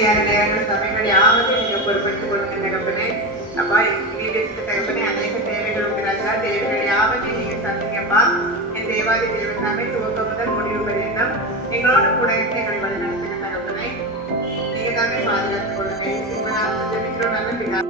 நேரங்கள் சமயங்கள் யாவத்தையும் நீங்க பொறுப்படுத்திக் கொள்ளுங்க தகப்பனே. அப்பா தகப்பனே அநேக தேவைகள் உண்டு ராஜா. தேவைகள் யாவத்தையும் நீங்க சந்திங்கப்பா. என் தேவாதி தேவன் தாமே துவக்கம் முதல் முடிவு பரியந்தம் எங்களோட கூட இருந்து எங்களை வழிநடத்துங்க தகப்பனே. நீங்க தாமே பாதுகாத்துக் கொள்ளுங்க. ஜெபிக்கிறோம் நல்ல பிதா.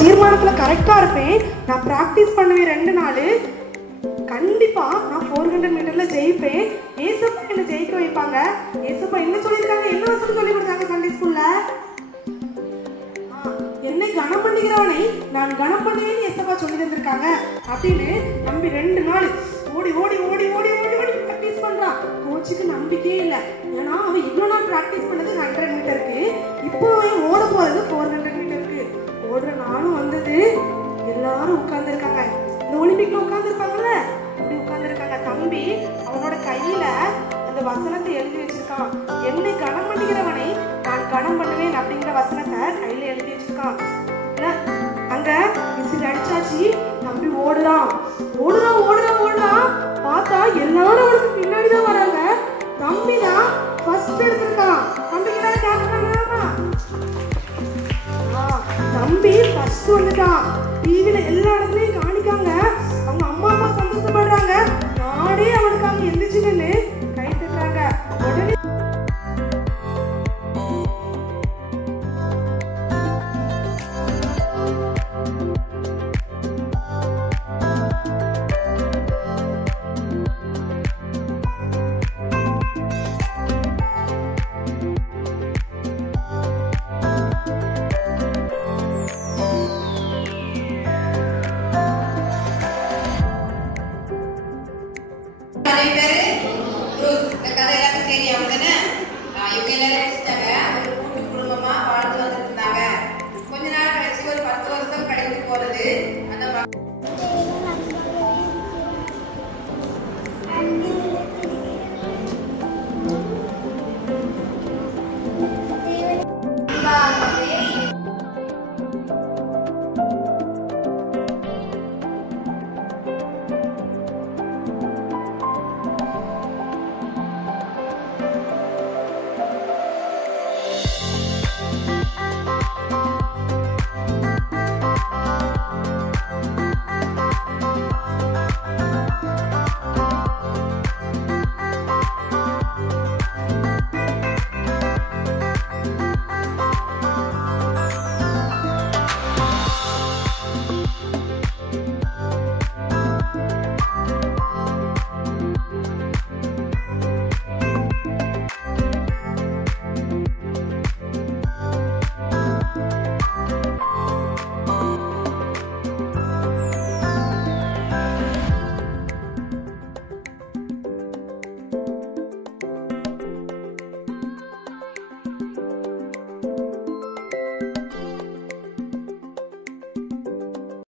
தீர்மானத்துல கரெக்டா இருப்பேன். நான் பிராக்டிஸ் பண்ணுவேன் 2 நாள். கண்டிப்பா நான் 400 மீட்டர்ல ஜெயிப்பேன். ஏசப்பா என்ன ஜெயிக்க வைப்பாங்க. ஏசப்பா என்ன சொல்லியிருக்காங்க, என்ன வசனம் சொல்லி கொடுத்தாங்க சண்டே ஸ்கூல்ல? என்னை கனம் பண்ணுகிறவனை நான் கனம் பண்ணுவேன்னு ஏசப்பா சொல்லி தந்திருக்காங்க அப்படின்னு நம்பி 2 நாள் ஓடி ஓடி ஓடி ஓடி ஓடி ஓடி பிராக்டிஸ் பண்றான். கோச்சுக்கு நம்பிக்கையே இல்லை. ஏன்னா அவன் இவ்வளவு நாள் பிராக்டிஸ் பண்ணது 100 மீட்டருக்கு, இப்போ அவன் ஓட போறது 400 மீட்டருக்கு. ஓடுற நானும் வந்தது. எல்லாரும் உட்கார்ந்து இருக்காங்க. இந்த ஒலிம்பிக்ல உட்கார்ந்து இருப்பாங்கல்ல, அப்படி உட்கார்ந்து இருக்காங்க. தம்பி அவனோட கையில அந்த வசனத்தை எழுதி வச்சிருக்கான். என்னை கனம் பண்ணுகிறவனை நான் கனம் பண்ணுவேன் அப்படிங்கிற வசனத்தை கையில எழுதி வச்சிருக்கான். அங்க விசில் அடிச்சாச்சு. தம்பி ஓடுறான் ஓடுறான் ஓடுறான் ஓடுறான். பார்த்தா எல்லாரும் அவனுக்கு பின்னாடிதான் வராங்க. தம்பி தான் ஃபர்ஸ்ட் எடுத்திருக்கான். தம்பி கிட்ட கேட்கறாங்க, தம்பி ஃபர்ஸ்ட் வந்துட்டான். டிவில எல்லா இடத்துலயும் காணிக்காங்க. அவங்க அம்மா அப்பா சந்தோஷப்படுறாங்க. நாடே அவனுக்காக எந்திரிச்சுன்னு கை தட்டுறாங்க. உடனே ஒரு கூட்டு குடும்பமா வாழ்ந்து வந்துட்டு இருந்தாங்க. கொஞ்ச நாள் கழிச்சு ஒரு 10 வருஷம் கழித்து போறது